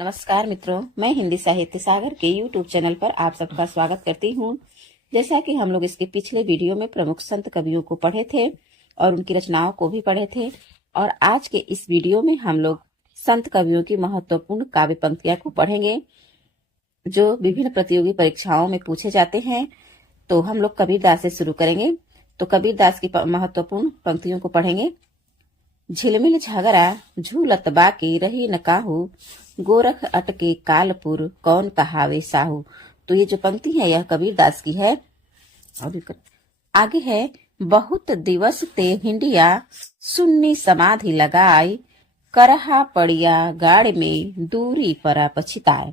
नमस्कार मित्रों, मैं हिंदी साहित्य सागर के YouTube चैनल पर आप सबका स्वागत करती हूँ। जैसा कि हम लोग इसके पिछले वीडियो में प्रमुख संत कवियों को पढ़े थे और उनकी रचनाओं को भी पढ़े थे, और आज के इस वीडियो में हम लोग संत कवियों की महत्वपूर्ण काव्य पंक्तियां को पढ़ेंगे जो विभिन्न प्रतियोगी परीक्षाओं में पूछे जाते हैं। तो हम लोग कबीरदास से शुरू करेंगे। तो कबीरदास की महत्वपूर्ण पंक्तियों को पढ़ेंगे। झिलमिल झगड़ा झूलत बाकी रही न काहू, गोरख अटके कालपुर कौन कहावे साहू। तो ये जो पंक्ति है यह कबीरदास की है। आगे है, बहुत दिवस ते हिंडिया सुन्नी समाधि लगाई, करहा पड़िया गाड़ में दूरी परा पछिताए।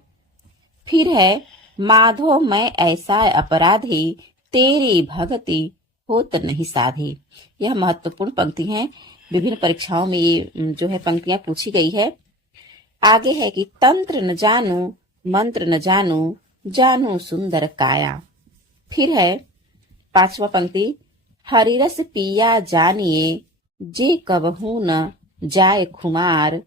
फिर है, माधो मैं ऐसा अपराधी, तेरी भगति होत नहीं साधी। यह महत्वपूर्ण पंक्ति है, विभिन्न परीक्षाओं में ये जो है पंक्तियां पूछी गई है। आगे है कि तंत्र न जानू मंत्र न जानू, जानू सुंदर काया। फिर है 5वां पंक्ति, हरिरस पिया जानिए, जे कबहू न जाए खुमार,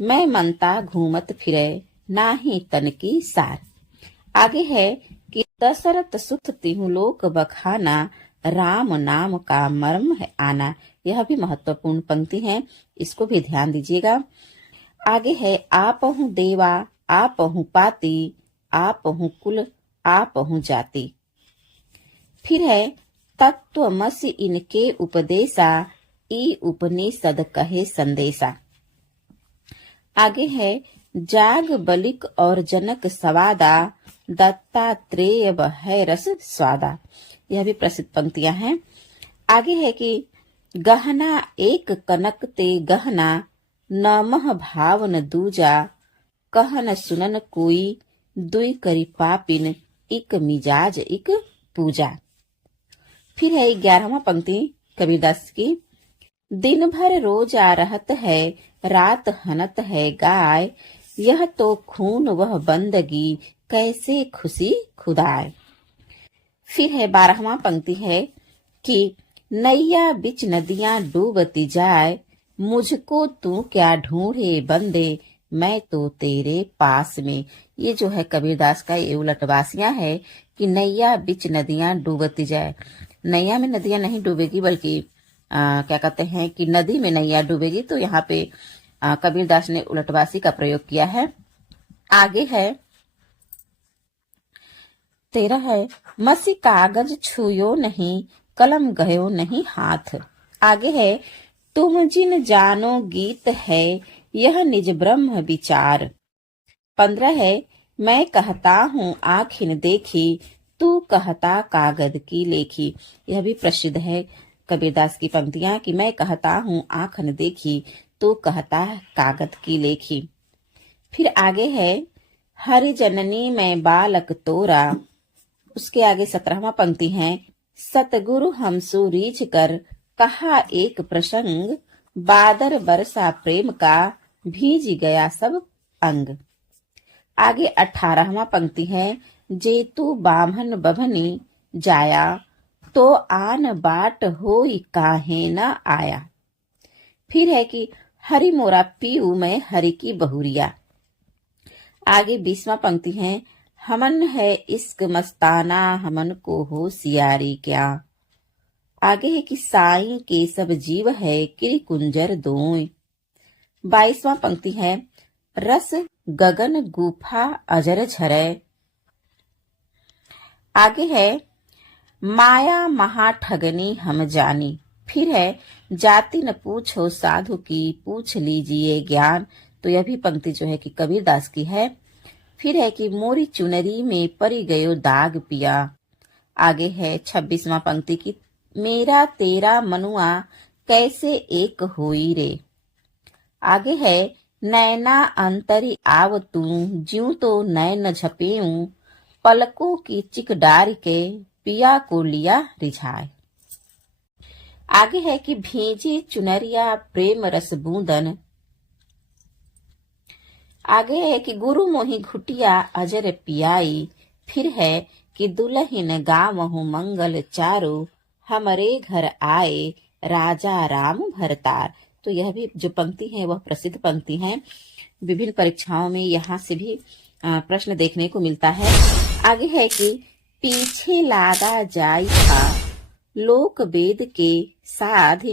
मैं मनता घूमत फिरे नाही तन की सार। आगे है कि दशरथ सुत तिहु लोक बखाना, राम नाम का मर्म है आना। यह भी महत्वपूर्ण पंक्ति है, इसको भी ध्यान दीजिएगा। आगे है, आपहु देवा आपहु पाती, आपहु कुल आपहु जाति। फिर है, तत्वमसि इनके उपदेशा, ई उपनिषद कहे संदेशा। आगे है, जाग बलिक और जनक सवादा, दत्तात्रेय है रस स्वादा। यह भी प्रसिद्ध पंक्तियां हैं। आगे है कि गहना एक कनक ते गहना, नमः भावन दूजा, कहन सुनन कोई, दुई करी पापिन, इक मिजाज इक पूजा। फिर है 11वां पंक्ति कबीरदास की, दिन भर रोजा रहत है, रात हनत है गाय, यह तो खून वह बंदगी, कैसे खुशी खुदाए। फिर है 12वां पंक्ति है कि नैया बिच नदियां डूबती जाए, मुझको तू क्या ढूंढे बंदे, मैं तो तेरे पास में। ये जो है कबीरदास का ये उलटवासियां है कि नैया बिच नदियां डूबती जाए। नैया में नदियां नहीं डूबेगी, बल्कि क्या कहते हैं कि नदी में नैया डूबेगी। तो यहाँ पे कबीरदास ने उलटवासी का प्रयोग किया है। आगे है 13 है, मसी कागज छुयो नहीं, कलम गयो नहीं हाथ। आगे है, तुम जिन जानो गीत है, यह निज ब्रह्म विचार। 15 है, मैं कहता हूँ आँखिन देखी, तू कहता कागज की लेखी। यह भी प्रसिद्ध है कबीरदास की पंक्तियां कि मैं कहता हूँ आँखन देखी, तू कहता कागज की लेखी। फिर आगे है, हरि जननी में बालक तोरा। उसके आगे 17वां पंक्ति है, सतगुरु हमसु रीझ कर, कहा एक प्रसंग, बादर बरसा प्रेम का, भीज गया सब अंग। आगे 18वां पंक्ति है, जेतु बामन बभनी जाया, तो आन बाट होई काहे न आया। फिर है कि हरि मोरा पीऊ मैं हरि की बहुरिया। आगे 20वां पंक्ति है, हमन है इश्क मस्ताना, हमन को होशियारी क्या। आगे है कि साईं के सब जीव है, किरि कुंजर दोय। 22वां पंक्ति है, रस गगन गुफा अजर झरे। आगे है, माया महाठगनी हम जानी। फिर है, जाति न पूछो साधु की, पूछ लीजिए ज्ञान। तो यह भी पंक्ति जो है कि कबीरदास की है। फिर है कि मोरी चुनरी में परी गयो दाग पिया। आगे है 26वां पंक्ति की, मेरा तेरा मनुआ कैसे एक होई रे। आगे है, नैना अंतरी आव तू, ज्यूं तो नैन झपेऊं, पलकों की चिक डार के, पिया को लिया रिझाए। आगे है कि भीजी चुनरिया प्रेम रस बूंदन। आगे है कि गुरु मोहि घुटिया अजर पियाई। फिर है कि दुल्हन गावहु मंगल चारु, हमरे घर आए राजा राम भरतार। तो यह भी जो पंक्ति है वह प्रसिद्ध पंक्ति है। विभिन्न परीक्षाओं में यहाँ से भी प्रश्न देखने को मिलता है। आगे है कि पीछे लागा जाई था लोक वेद के साध,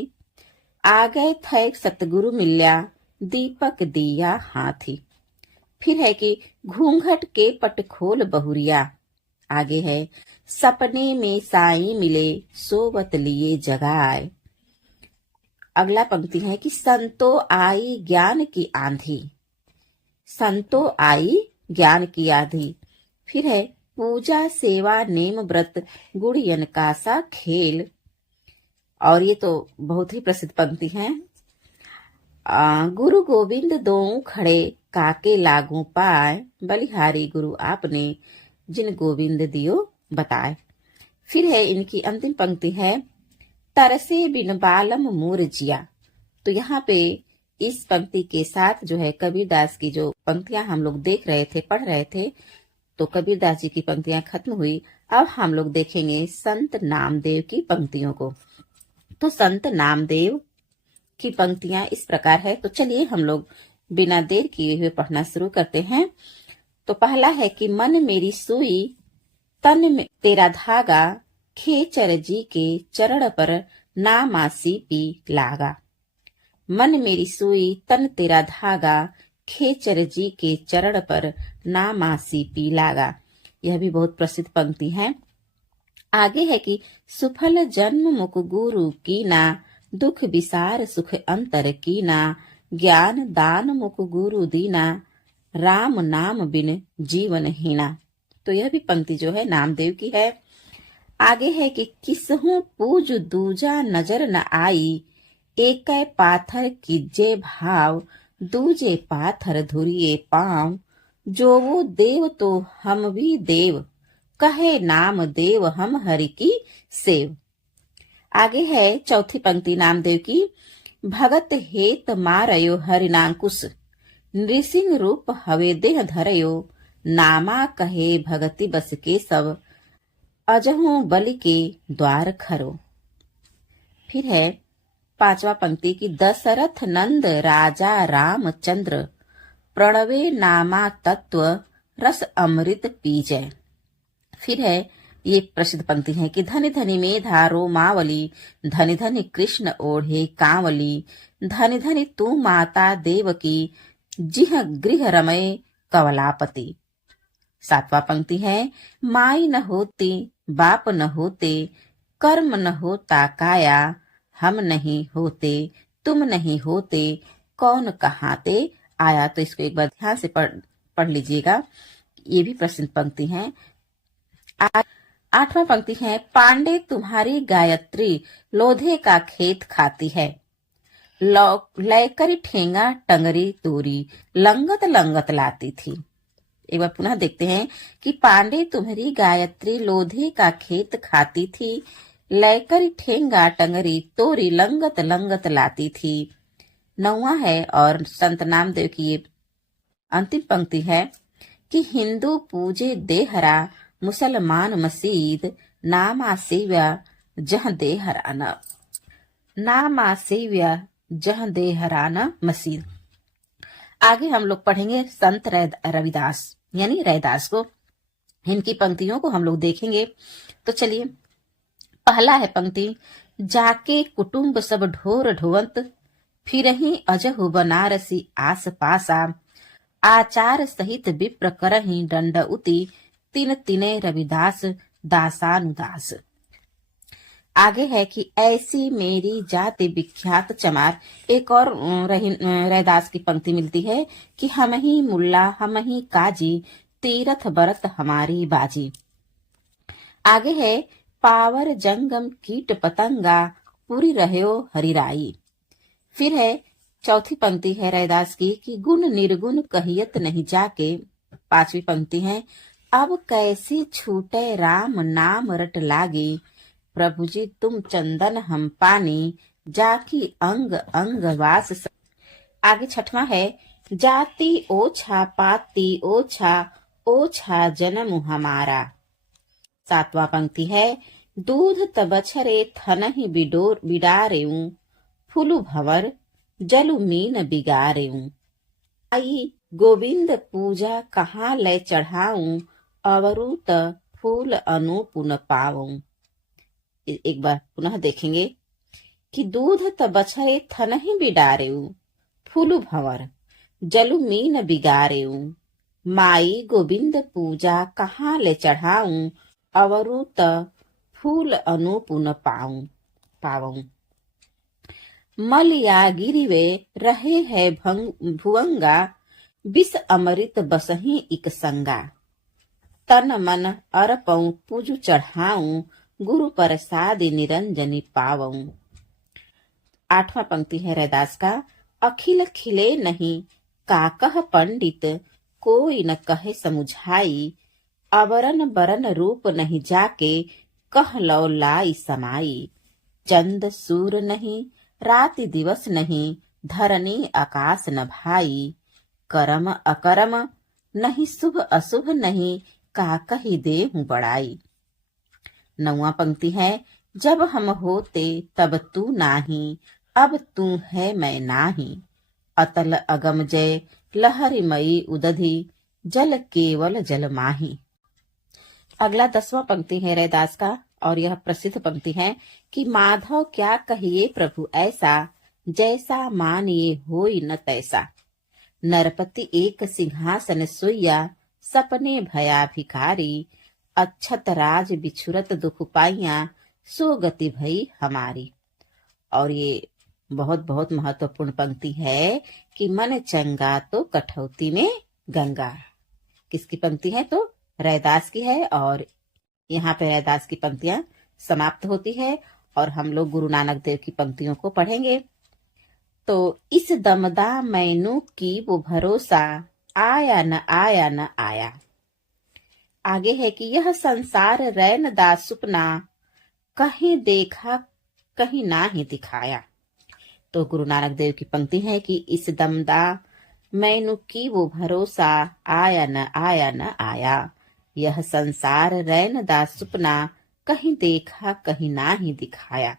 आ गए थे सतगुरु मिल्या दीपक दिया हाथी। फिर है कि घूंघट के पट खोल बहुरिया। आगे है सपने में साई मिले सोवत लिए जगाए। अगला पंक्ति है कि संतो आई ज्ञान की आंधी, संतो आई ज्ञान की आंधी। फिर है पूजा सेवा नेम व्रत गुड़ियन का सा खेल। और ये तो बहुत ही प्रसिद्ध पंक्ति है। गुरु गोविंद दो खड़े काके लागू पाए, बलिहारी गुरु आपने जिन गोविंद दियो बताए। फिर है इनकी अंतिम पंक्ति है तरसे बिन बालम मोर जिया। तो यहाँ पे इस पंक्ति के साथ जो है कबीरदास की जो पंक्तियां हम लोग देख रहे थे, पढ़ रहे थे, तो कबीरदास जी की पंक्तियां खत्म हुई। अब हम लोग देखेंगे संत नामदेव की पंक्तियों को। तो संत नामदेव की पंक्तियां इस प्रकार है। तो चलिए हम लोग बिना देर किए हुए पढ़ना शुरू करते हैं। तो पहला है कि मन मेरी सुई तन में तेरा धागा, खेचर जी के चरण पर नामासी पी लागा। मन मेरी सुई तन तेरा धागा, खेचर जी के चरण पर नामासी पी लागा। यह भी बहुत प्रसिद्ध पंक्ति है। आगे है कि सुफल जन्म मुख गुरु कीना, दुख विसार सुख अंतर कीना, ज्ञान दान मुख गुरु दीना, राम नाम बिन जीवन हीना। तो यह भी पंक्ति जो है नामदेव की है। आगे है कि किसहू पूज दूजा नजर न आई, एक पाथर कीजे भाव, दूजे पाथर धुरिए पांव, जो वो देव तो हम भी देव, कहे नाम देव हम हरि की सेव। आगे है चौथी पंक्ति नामदेव की, भगत हेत मारयो हरिनांकुश, नृसिंह रूप हवे देह धरयो, नामा कहे भगति बस के सब, अजहू बलि के द्वार खरो। फिर है पांचवा पंक्ति की दशरथ नंद राजा रामचंद्र, प्रणवे नामा तत्व रस अमृत पीजय। फिर है ये प्रसिद्ध पंक्ति है कि धनि धनि मेधा रोमावली, धनि धनि कृष्ण ओढ़े कांवली, धनि धनि तू माता देवकी, जिह गृह रमय कवलापति। सातवां पंक्ति है माई न होती बाप न होते, कर्म न होता काया, हम नहीं होते तुम नहीं होते, कौन कहाते आया। तो इसको एक बार ध्यान से पढ़ लीजिएगा। ये भी प्रसिद्ध पंक्ति है। आठवां पंक्ति है पांडे तुम्हारी गायत्री, लोधे का खेत खाती है, लयकरी ठेंगा टंगरी तोरी, लंगत लंगत लाती थी। एक बार पुनः देखते हैं कि पांडे तुम्हारी गायत्री लोधे का खेत खाती थी, लयकरी ठेंगा टंगरी तोरी, लंगत लंगत लाती थी। नौवां है और संत नामदेव की ये अंतिम पंक्ति है कि हिंदू पूजे देहरा, मुसलमान मसीद, नामा सेव्या जह देहराना, नामा सेव्या जह देहराना मसीद। आगे हम लोग पढ़ेंगे संत रविदास यानी रैदास को। इनकी पंक्तियों को हम लोग देखेंगे। तो चलिए पहला है पंक्ति, जाके कुटुंब सब ढोर ढोवंत, फिर ही अजहु बनारसी आस पासा, आचार सहित विप्र करही दंड उति, तिन तिने रविदास दासानुदास। आगे है कि ऐसी मेरी जाति विख्यात चमार। एक और रैदास की पंक्ति मिलती है कि हम ही मुल्ला हम ही काजी, तीरथ बरत हमारी बाजी। आगे है पावर जंगम कीट पतंगा, पूरी रहो हरिराई। फिर है चौथी पंक्ति है रैदास की कि गुण निर्गुण कहियत नहीं जाके। पांचवी पंक्ति है अब कैसी छूटे राम नाम रट लागी, प्रभु जी तुम चंदन हम पानी, जाकी अंग अंग वास। आगे छठवां है जाति ओछा पाती ओछा, ओछा जन्म हमारा। सातवां पंक्ति है दूध तबछरे थन ही बिडारेऊ, फुलु भंवर जलु मीन बिगारेऊं। आई गोविंद पूजा कहाँ ले चढ़ाऊं, अवरु त फूल अनुपुन पाऊं। एक बार पुनः देखेंगे कि दूध त बछरे थनहि बिडारेऊ, फूलु भंवर जलु मीन बिगारेऊ। माई गोविंद पूजा कहाँ ले चढ़ाऊं, अवरु त फूल अनुपुन पाऊं। मल या गिरिवे रहे है भुवंगा, विष अमृत बसही इक संगा। तन मन अरपऊं पूजु चढ़ाऊं, गुरु प्रसाद निरंजनी पावऊं। 8वां पंक्ति है रैदास का। अखिल खिले नहीं काकह पंडित, कोई न कहे समुझाई। अवरन बरन रूप नहीं जाके, कह लो लाई समाई। चंद सूर नहीं राति दिवस नहीं, धरनी आकाश न भाई। करम अकरम नहीं शुभ अशुभ नहीं, काकहि देहु बड़ाई। 9वां पंक्ति है। जब हम होते तब तू नाही, अब तू है मैं नाही। अतल अगम जय लहरी मई उदधि, जल केवल जल माही। अगला 10वां पंक्ति है रैदास का और यह प्रसिद्ध पंक्ति है कि माधव क्या कहिए प्रभु ऐसा, जैसा मानिए होई न तैसा। नरपति एक सिंहासन सोइया, सपने भया भिखारी। अच्छत राज बिछुरत दुख पाइया, सो गति भई हमारी। और ये बहुत बहुत महत्वपूर्ण पंक्ति है कि मन चंगा तो कठौती में गंगा। किसकी पंक्ति है? तो रैदास की है। और यहाँ पे रैदास की पंक्तियां समाप्त होती है और हम लोग गुरु नानक देव की पंक्तियों को पढ़ेंगे। तो इस दमदा मैनू की वो भरोसा, आया न आया न आया। आगे है कि यह संसार रैन दा सुपना, कहीं देखा कहीं ना ही दिखाया। तो गुरु नानक देव की पंक्ति है कि इस दमदा मैनू की वो भरोसा, आया न आया। यह संसार रैन दा सुपना, कहीं देखा कहीं ना ही दिखाया।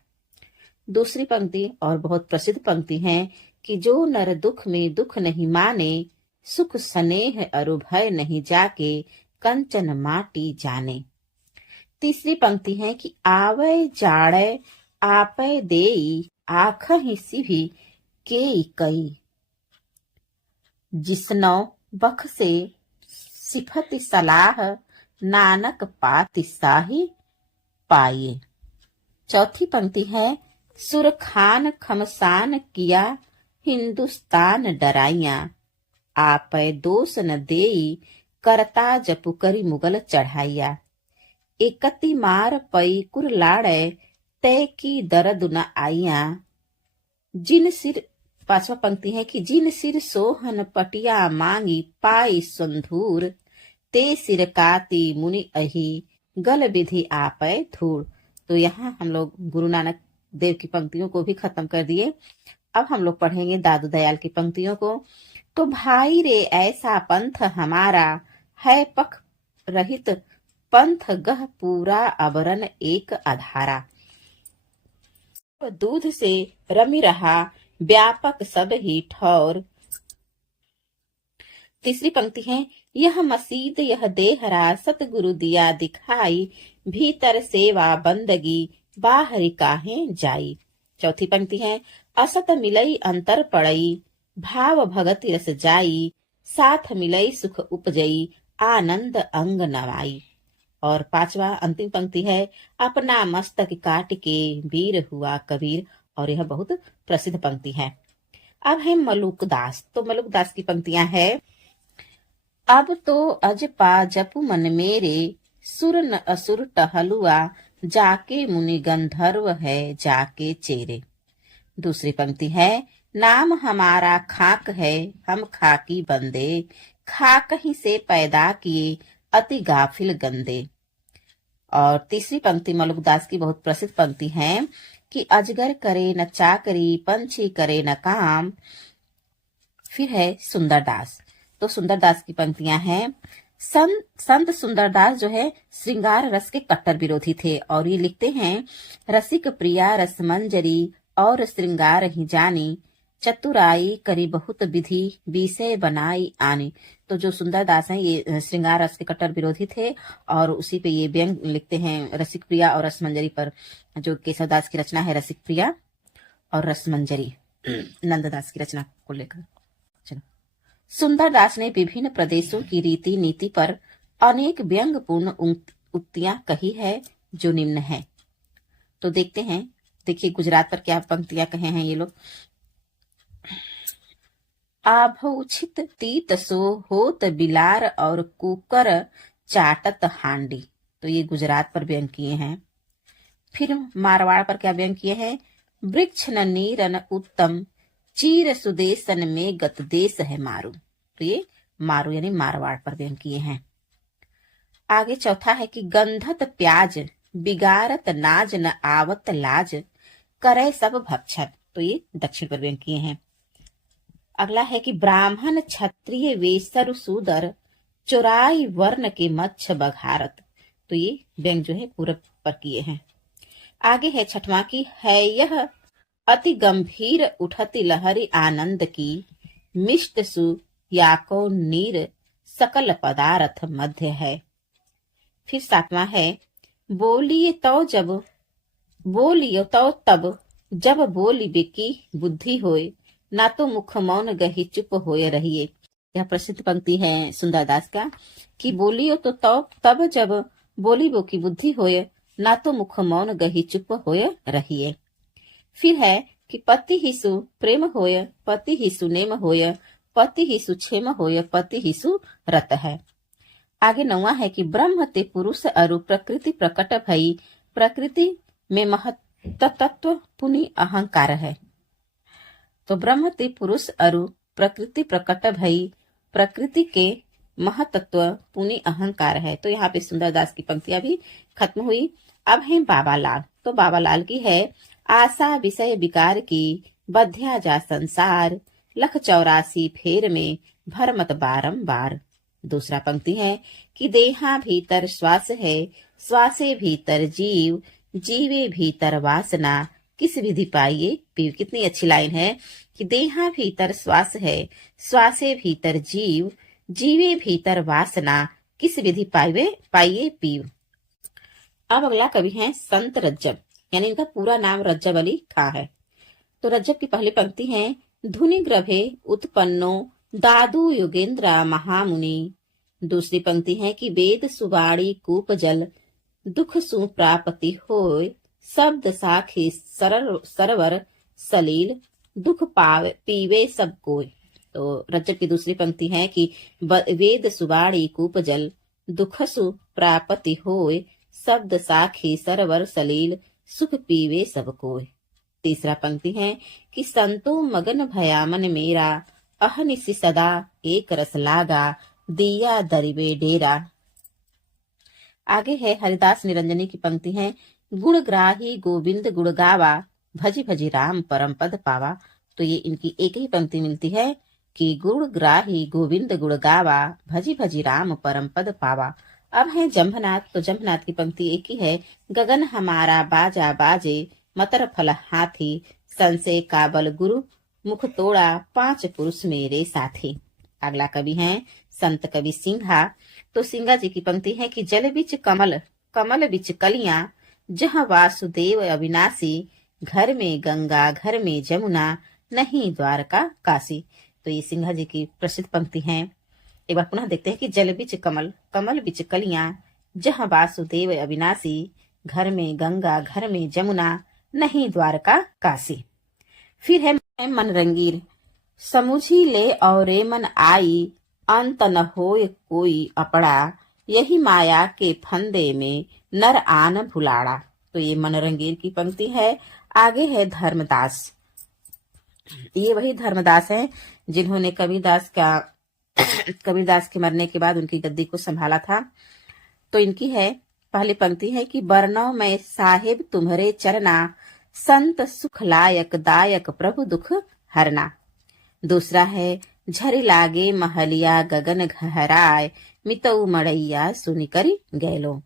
दूसरी पंक्ति और बहुत प्रसिद्ध पंक्ति है कि जो नर दुख में दुख नहीं माने, सुख स्नेह अरु भय नहीं जाके, कंचन माटी जाने। तीसरी पंक्ति है कि आवे जाड़े आपे देई, आखहि सिभी केई कई। जिसनो बख से सिफति सलाह, नानक पाति साही पाइए। चौथी पंक्ति है सुर खान खमसान किया, हिंदुस्तान डराइया। आपै दोष न देई, करता जपु करी मुगल चढ़ाइया। एकति मार पई कुर लाड़े, तय की दर्द न आइया। जिन सिर 5वां पंक्ति है कि जिन सिर सोहन पटिया मांगी, पाई संधूर। ते सिर काती मुनि अही, गल विधि आपै धूड़। तो यहाँ हम लोग गुरु नानक देव की पंक्तियों को भी खत्म कर दिए। अब हम लोग पढ़ेंगे दादू दयाल की पंक्तियों को। तो भाई रे ऐसा पंथ हमारा, है पख रहित पंथ गह पूरा, अबरन एक आधारा। दूध से रमी रहा, व्यापक सब ही ठौर। तीसरी पंक्ति है यह मसीद यह देहरा, सतगुरु दिया दिखाई। भीतर सेवा बंदगी, बाहरी काहे जाई। चौथी पंक्ति है असत मिलई अंतर पड़ई, भाव भगति रस जाई। साथ मिलई सुख उपजई, आनंद अंग नवाई। और 5वां अंतिम पंक्ति है अपना मस्तक काट के, वीर हुआ कबीर। और यह बहुत प्रसिद्ध पंक्ति है। अब है मलुक दास। तो मलुक दास की पंक्तियां है। अब तो अजपा जपु मन मेरे, सुर न असुर टहलुआ। जाके मुनि गंधर्व है, जाके चेरे। दूसरी पंक्ति है नाम हमारा खाक है, हम खाकी बंदे। खाक ही से पैदा किए, अति गाफिल गंदे। और तीसरी पंक्ति मलुकदास की बहुत प्रसिद्ध पंक्ति है कि अजगर करे न चाकरी, पंछी करे न काम। फिर है सुंदरदास। तो सुंदरदास की पंक्तियां हैं। संत सुंदरदास जो है श्रृंगार रस के कट्टर विरोधी थे और ये लिखते हैं रसिक प्रिया रस मंजरी, और श्रृंगार ही जानी। चतुराई करी बहुत विधि विषय बनाई आनी। तो जो सुंदरदास हैं ये श्रृंगार रस के कट्टर विरोधी थे और उसी पे ये व्यंग लिखते हैं रसिक प्रिया और रसमंजरी पर। जो केशवदास की रचना है रसिक प्रिया और रसमंजरी, नंददास की रचना को लेकर। चलो, सुंदरदास ने विभिन्न प्रदेशों की रीति नीति पर अनेक व्यंगपूर्ण उक्तियां कही है जो निम्न है। तो देखते हैं, देखिए गुजरात पर क्या पंक्तियां कहे हैं ये लोग। आभूषित तीत सो होत बिलार और कुकर चाटत हांडी। तो ये गुजरात पर व्यंग किए हैं। फिर मारवाड़ पर क्या व्यंग किए हैं। वृक्ष न नीरन उत्तम चीर सुदेशन में गत देश है मारू। तो ये मारू यानी मारवाड़ पर व्यंग किए हैं। आगे चौथा है कि गंधत प्याज बिगारत नाज न आवत लाज करे सब भक्षत। तो ये दक्षिण पर व्यंग किए हैं। अगला है कि ब्राह्मण क्षत्रिय वेसर सूदर चौराई वर्ण के मच्छ बघारत। तो ये व्यंग जो है पूरब पर किए हैं। आगे है छठवां की है यह अति गंभीर उठती लहरी आनंद की मिष्ट सु याको नीर सकल पदार्थ मध्य है। फिर सातवां है बोलिए तो तब जब बोली बेकी बुद्धि होए ना तो मुख मौन गही चुप होए रहिए। यह प्रसिद्ध पंक्ति है सुंदरदास का कि बोलियो तो तब जब बोली बो की बुद्धि होए ना तो मुख मौन गही चुप होए रहिए। फिर है कि पति ही सु प्रेम होय पति ही सु नेम होय पति ही सु क्षेम होय पति ही सु रत है। आगे नौवा है कि ब्रह्म ते पुरुष अरु प्रकृति प्रकट भई प्रकृति में महत्तत्व पुनि अहंकार है। तो ब्रह्म ते पुरुष अरु प्रकृति प्रकट भई प्रकृति के महतत्व पुनि अहंकार है। तो यहाँ पे सुंदरदास की पंक्तियां भी खत्म हुई। अब है बाबा लाल। तो बाबा लाल की है आशा विषय विकार की बध्या जा संसार लख 84 फेर में भरमत बारंबार। दूसरा पंक्ति है कि देहा भीतर श्वास है श्वासे भीतर जीव जीवे भीतर वासना किस विधि पाइए पीव। कितनी अच्छी लाइन है कि देहा भीतर श्वास है श्वासे भीतर जीव जीवे भीतर वासना किस विधि पाइए पीव। अब अगला कवि है संत रज्जब, यानी इनका पूरा नाम रज्जब अली खां है। तो रज्जब की पहली पंक्ति है धुनि ग्रभे उत्पन्नो दादू योगेंद्र महामुनि। दूसरी पंक्ति है कि वेद सुबाड़ी कूप जल दुख सु प्राप्ति होय शब्द साखी सरवर सलील दुख पीवे सब कोय। तो रज्जब की दूसरी पंक्ति है कि वेद सुबाड़ी कूप जल दुख सु प्राप्ति होय शब्द साखी सरवर सलील सुख पीवे सब कोय। तीसरा पंक्ति है कि संतो मगन भया मन मेरा अहनिशि सदा एक रस लागा दिया दरिवे डेरा। आगे है हरिदास निरंजनी की पंक्ति है गुणग्राही गोविंद गुण गावा भजी भजी राम परम पद पावा। तो ये इनकी एक ही पंक्ति मिलती है कि गुणग्राही गोविंद गुण गावा भजी भजी राम परम पद पावा। अब है जम्भनाथ। तो जम्भनाथ की पंक्ति एक ही है गगन हमारा बाजा बाजे मतर फल हाथी संशय काबल गुरु मुख तोड़ा 5 पुरुष मेरे साथी। अगला कवि है संत कवि सिंघा। तो सिंघा जी की पंक्ति है कि जल बिच कमल कमल बिच कलियां जहाँ वासुदेव अविनाशी घर में गंगा घर में जमुना नहीं द्वारका काशी। तो ये सिंघा जी की प्रसिद्ध पंक्ति है। एक बार पुनः देखते हैं कि जल बिच कमल कमल बिच कलियां जहाँ वासुदेव अविनाशी घर में गंगा घर में जमुना नहीं द्वारका काशी। फिर है मन रंगीर समुझी ले और मन आई अंत न होय कोई अपड़ा यही माया के फंदे में नर आन भुलाड़ा। तो ये मन रंगीर की पंक्ति है। आगे है धर्मदास। ये वही धर्मदास हैं जिन्होंने कबीरदास के मरने के बाद उनकी गद्दी को संभाला था। तो इनकी है पहली पंक्ति है कि बरनौ में साहिब तुम्हारे चरना संत सुख लायक दायक प्रभु दुख हरना। दूसरा है झरी लागे महलिया गगन घहराय मितऊ मड़ैया सुनिकरी गैलो।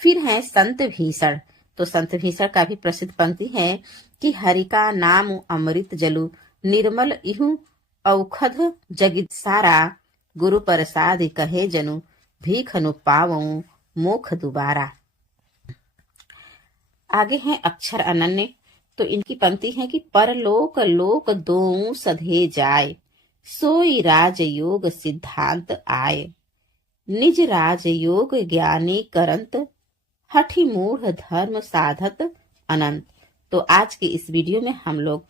फिर है संत भीषण। तो संत भीषण का भी प्रसिद्ध पंक्ति है कि हरि का नाम अमृत जलु निर्मल इहु औखध जगित सारा, गुरु प्रसाद कहे जनु भीखनु पावऊं मोख दुबारा। आगे हैं अक्षर अनन्य। तो इनकी पंक्ति है कि परलोक लोक दोऊ सधे जाय, सोई राजयोग सिद्धांत आय। निज राजयोग ज्ञानी करंत, हठी मूढ़ धर्म साधत अनंत। तो आज के इस वीडियो में हम लोग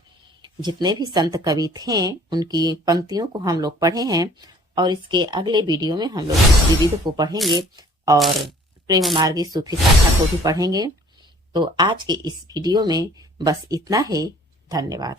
जितने भी संत कवि थे उनकी पंक्तियों को हम लोग पढ़े हैं, और इसके अगले वीडियो में हम लोग विविध को पढ़ेंगे और प्रेम मार्गी सूफी शाखा को भी पढ़ेंगे। तो आज के इस वीडियो में बस इतना ही। धन्यवाद।